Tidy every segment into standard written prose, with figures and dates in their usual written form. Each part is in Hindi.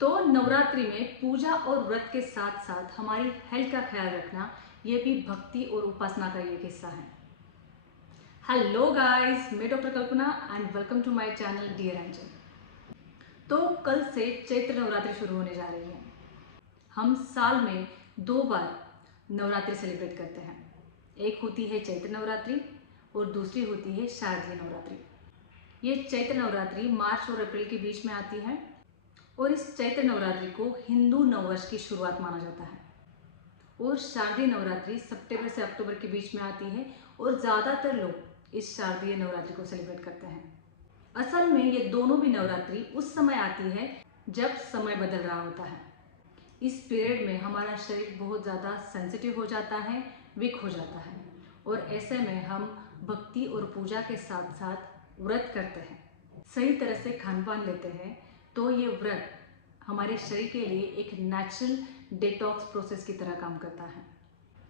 तो नवरात्रि में पूजा और व्रत के साथ साथ हमारी हेल्थ का ख्याल रखना ये भी भक्ति और उपासना का एक हिस्सा है। हेलो गाइस, मैं doctor Kalpana and welcome to my channel dear angel. तो कल से चैत्र नवरात्रि शुरू होने जा रही है। हम साल में 2 बार नवरात्रि सेलिब्रेट करते हैं। एक होती है चैत्र नवरात्रि और दूसरी होती है शारदीय नवरात्रि। ये चैत्र नवरात्रि मार्च और अप्रैल के बीच में आती है और इस चैत्र नवरात्रि को हिंदू नववर्ष की शुरुआत माना जाता है। और शारदीय नवरात्रि सितंबर से अक्टूबर के बीच में आती है और ज़्यादातर लोग इस शारदीय नवरात्रि को सेलिब्रेट करते हैं। असल में ये दोनों भी नवरात्रि उस समय आती है जब समय बदल रहा होता है। इस पीरियड में हमारा शरीर बहुत ज़्यादा सेंसिटिव हो जाता है, वीक हो जाता है और ऐसे में हम भक्ति और पूजा के साथ साथ व्रत करते हैं, सही तरह से खान पान लेते हैं, तो ये व्रत हमारे शरीर के लिए एक नेचुरल डिटॉक्स प्रोसेस की तरह काम करता है।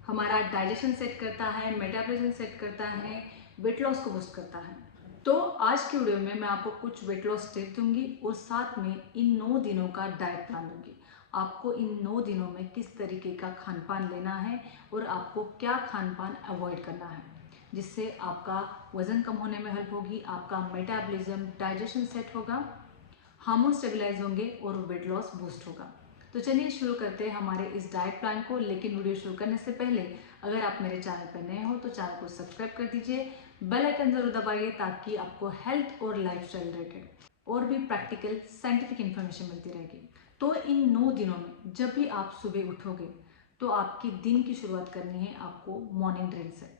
हमारा डाइजेशन सेट करता है, मेटाबॉलिज्म सेट करता है, वेट लॉस को बूस्ट करता है। तो आज की वीडियो में मैं आपको कुछ वेट लॉस टिप दूंगी और साथ में इन 9 दिनों का डाइट प्लान दूंगी। आपको इन 9 दिनों में किस तरीके का खान पान लेना है और आपको क्या खान पान अवॉइड करना है, जिससे आपका वजन कम होने में हेल्प होगी, आपका मेटाबॉलिज्म डाइजेशन सेट होगा, हार्मोन स्टेबलाइज होंगे और वेट लॉस बूस्ट होगा। तो चलिए शुरू करते हैं हमारे इस डाइट प्लान को। लेकिन वीडियो शुरू करने से पहले अगर आप मेरे चैनल पर नए हो तो चैनल को सब्सक्राइब कर दीजिए, बेल आइकन जरूर दबाइए ताकि आपको हेल्थ और लाइफस्टाइल रिलेटेड और भी प्रैक्टिकल साइंटिफिक इन्फॉर्मेशन मिलती रहेगी। तो इन 9 दिनों में जब भी आप सुबह उठोगे तो आपकी दिन की शुरुआत करनी है आपको मॉर्निंग ड्रिंक से।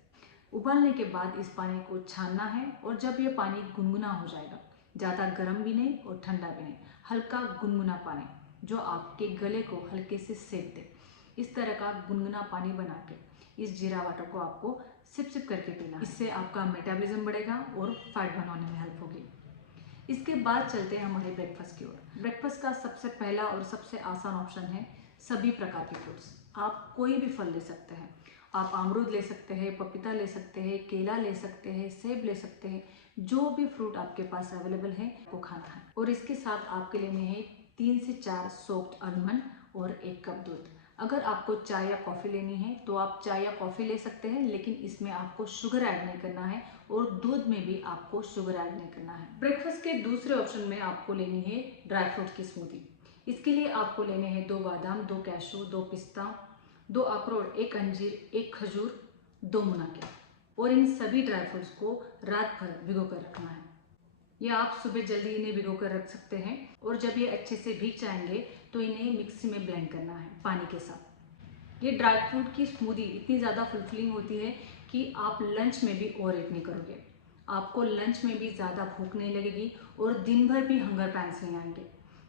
उबालने के बाद इस पानी को छानना है और जब ये पानी गुनगुना हो जाएगा, ज़्यादा गर्म भी नहीं और ठंडा भी नहीं, हल्का गुनगुना पानी जो आपके गले को हल्के से सेक दे, इस तरह का गुनगुना पानी बना के इस जीरा वाटर को आपको सिप सिप करके पीना है। इससे आपका मेटाबॉलिज्म बढ़ेगा और फैट बनाने में हेल्प होगी। इसके बाद चलते हैं हमारे ब्रेकफास्ट की ओर। ब्रेकफास्ट का सबसे पहला और सबसे आसान ऑप्शन है सभी प्रकार के फ्रूट्स। आप कोई भी फल ले सकते हैं, आप अमरूद ले सकते हैं, पपीता ले सकते हैं, केला ले सकते हैं, सेब ले सकते हैं, जो भी फ्रूट आपके पास अवेलेबल है वो खाना है। और इसके साथ आपके लेने हैं 3 से 4 सोक्ड आलमंड और 1 कप दूध। अगर आपको चाय या कॉफ़ी लेनी है तो आप चाय या कॉफ़ी ले सकते हैं, लेकिन इसमें आपको शुगर ऐड नहीं करना है और दूध में भी आपको शुगर ऐड नहीं करना है। ब्रेकफास्ट के दूसरे ऑप्शन में आपको लेनी है ड्राई फ्रूट की स्मूदी। इसके लिए आपको लेने हैं 2 बादाम, 2 कैशू, 2 पिस्ता, 2 अखरोट, 1 अंजीर, 1 खजूर, 2 मुनक्के। और इन सभी ड्राई फ्रूट्स को रात भर भिगो कर रखना है या आप सुबह जल्दी इन्हें भिगो कर रख सकते हैं। और जब ये अच्छे से भीग जाएंगे तो इन्हें मिक्सी में ब्लेंड करना है पानी के साथ। ये ड्राई फ्रूट की स्मूदी इतनी ज़्यादा फुलफिलिंग होती है कि आप लंच में भी ओवर ईट नहीं करोगे, आपको लंच में भी ज़्यादा भूख नहीं लगेगी और दिन भर भी हंगर पैंस नहीं आएंगे,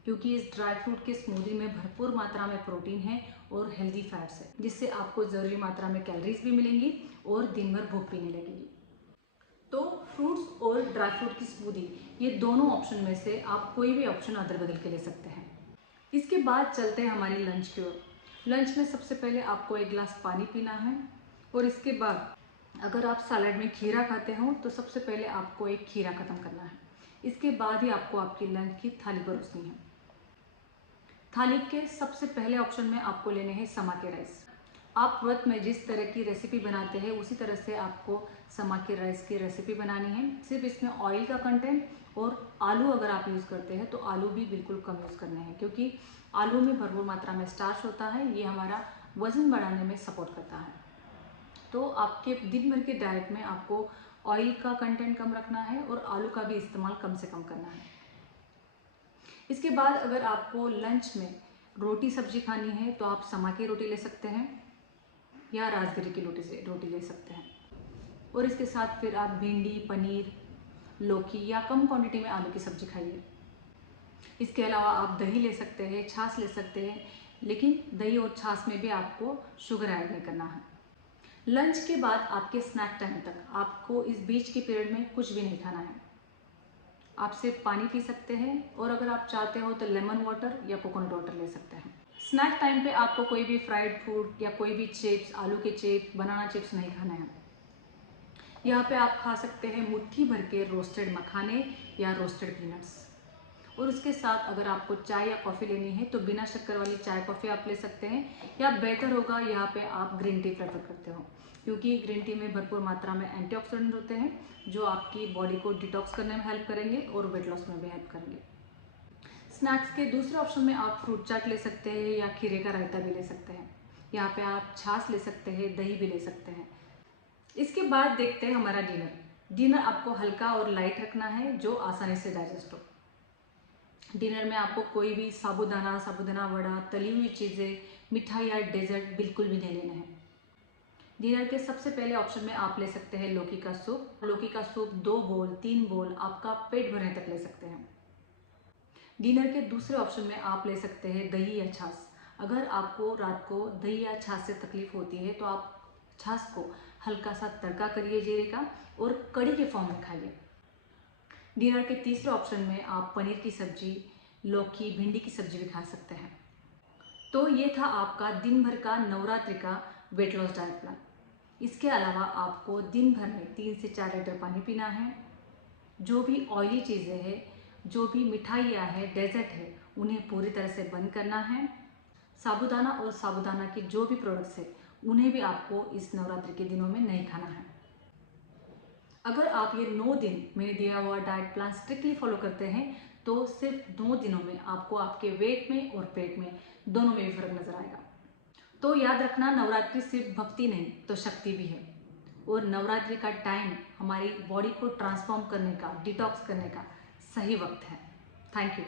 क्योंकि इस ड्राई फ्रूट के स्मूदी में भरपूर मात्रा में प्रोटीन है और हेल्दी फैट्स है, जिससे आपको ज़रूरी मात्रा में कैलोरीज भी मिलेंगी और दिन भर भूख भी नहीं लगेगी। तो फ्रूट्स और ड्राई फ्रूट की स्मूदी, ये दोनों ऑप्शन में से आप कोई भी ऑप्शन अदल बदल के ले सकते हैं। इसके बाद चलते हैं हमारी लंच की ओर। लंच में सबसे पहले आपको 1 गिलास पानी पीना है और इसके बाद अगर आप सैलड में खीरा खाते हो तो सबसे पहले आपको एक खीरा ख़त्म करना है। इसके बाद ही आपको आपकी लंच की थाली परोसनी है। थाली के सबसे पहले ऑप्शन में आपको लेने हैं समा के राइस। आप व्रत में जिस तरह की रेसिपी बनाते हैं उसी तरह से आपको समा के राइस की रेसिपी बनानी है। सिर्फ इसमें ऑयल का कंटेंट और आलू अगर आप यूज़ करते हैं तो आलू भी बिल्कुल कम यूज़ करने हैं, क्योंकि आलू में भरपूर मात्रा में स्टार्च होता है, ये हमारा वज़न बढ़ाने में सपोर्ट करता है। तो आपके दिन भर के डाइट में आपको ऑयल का कंटेंट कम रखना है और आलू का भी इस्तेमाल कम से कम करना है। इसके बाद अगर आपको लंच में रोटी सब्जी खानी है तो आप समा की रोटी ले सकते हैं या राजगिरी की रोटी ले सकते हैं। और इसके साथ फिर आप भिंडी, पनीर, लौकी या कम क्वांटिटी में आलू की सब्जी खाइए। इसके अलावा आप दही ले सकते हैं, छाछ ले सकते हैं, लेकिन दही और छाछ में भी आपको शुगर ऐड नहीं करना है। लंच के बाद आपके स्नैक टाइम तक आपको इस बीच के पीरियड में कुछ भी नहीं खाना है। आप सिर्फ पानी पी सकते हैं और अगर आप चाहते हो तो लेमन वाटर या कोकोनट वाटर ले सकते हैं। स्नैक टाइम पे आपको कोई भी फ्राइड फूड या कोई भी चिप्स, आलू के चिप्स, बनाना चिप्स नहीं खाना है। यहाँ पे आप खा सकते हैं मुट्ठी भर के रोस्टेड मखाने या रोस्टेड पीनट्स। और उसके साथ अगर आपको चाय या कॉफ़ी लेनी है तो बिना शक्कर वाली चाय कॉफ़ी आप ले सकते हैं, या बेहतर होगा यहाँ पे आप ग्रीन टी प्रेफर करते हो, क्योंकि ग्रीन टी में भरपूर मात्रा में एंटीऑक्सीडेंट होते हैं जो आपकी बॉडी को डिटॉक्स करने में हेल्प करेंगे और वेट लॉस में भी हेल्प करेंगे। स्नैक्स के दूसरे ऑप्शन में आप फ्रूट चाट ले सकते हैं या खीरे का रायता भी ले सकते हैं। यहाँ पे आप छाछ ले सकते हैं, दही भी ले सकते हैं। इसके बाद देखते हैं हमारा डिनर। डिनर आपको हल्का और लाइट रखना है जो आसानी से डाइजेस्ट हो। डिनर में आपको कोई भी साबूदाना वड़ा, तली हुई चीज़ें, मिठाई या डेजर्ट बिल्कुल भी नहीं लेना है। डिनर के सबसे पहले ऑप्शन में आप ले सकते हैं लौकी का सूप। लौकी का सूप 2 बोल 3 बोल आपका पेट भरने तक ले सकते हैं। डिनर के दूसरे ऑप्शन में आप ले सकते हैं दही या छाछ। अगर आपको रात को दही या छाछ से तकलीफ होती है तो आप छाछ को हल्का सा तड़का करिए जीरे का और कड़ी के फॉर्म में खाइए। डिनर के तीसरे ऑप्शन में आप पनीर की सब्जी, लौकी, भिंडी की सब्जी भी खा सकते हैं। तो ये था आपका दिन भर का नवरात्रि का वेट लॉस डाइट प्लान। इसके अलावा आपको दिन भर में 3 से 4 लीटर पानी पीना है। जो भी ऑयली चीज़ें हैं, जो भी मिठाइयाँ हैं, डेजर्ट है, उन्हें पूरी तरह से बंद करना है। साबूदाना और साबूदाना के जो भी प्रोडक्ट्स हैं उन्हें भी आपको इस नवरात्रि के दिनों में नहीं खाना है। अगर आप ये 9 दिन मैंने दिया हुआ डाइट प्लान स्ट्रिक्टली फॉलो करते हैं तो सिर्फ 9 दिनों में आपको आपके वेट में और पेट में दोनों में भी फर्क नजर आएगा। तो याद रखना, नवरात्रि सिर्फ भक्ति नहीं तो शक्ति भी है, और नवरात्रि का टाइम हमारी बॉडी को ट्रांसफॉर्म करने का, डिटॉक्स करने का सही वक्त है। Thank you.